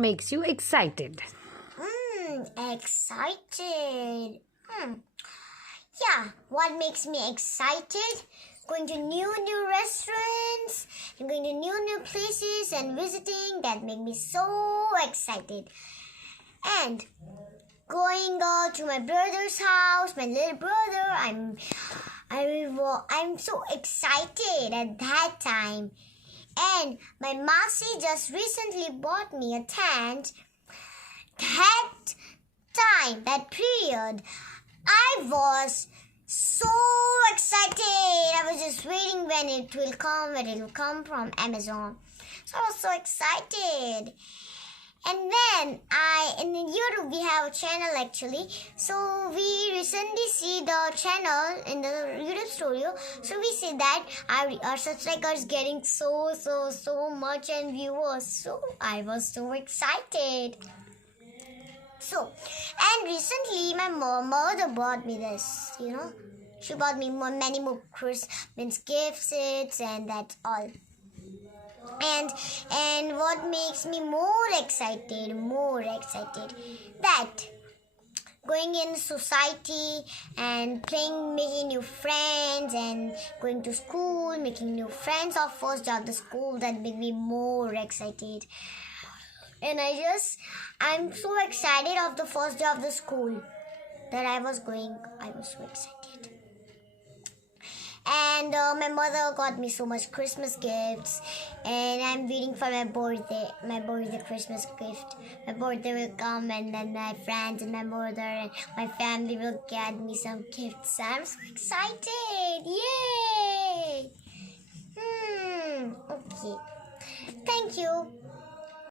makes you excited? Excited. Yeah, what makes me excited? Going to new restaurants and going to new places and visiting, that make me so excited. And going to my brother's house, my little brother, I'm so excited at that time. And my Masi just recently bought me a tent. That time, that period, I was so excited. I was just waiting when it will come from Amazon. So I was so excited. And then in YouTube we have a channel actually. So we recently see the channel in the YouTube studio. So we see that our subscribers getting so much and viewers. So I was so excited. So, and recently my mother bought me this, She bought me many more Christmas gifts and that's all. And what makes me more excited, that going in society and playing, making new friends and going to school, making new friends of first day of the school, that make me more excited. And I'm so excited of the first day of the school that I was going. I was so excited. And my mother got me so much Christmas gifts, and I'm waiting for my birthday Christmas gift. My birthday will come, and then my friends and my mother and my family will get me some gifts. I'm so excited! Yay! Okay. Thank you.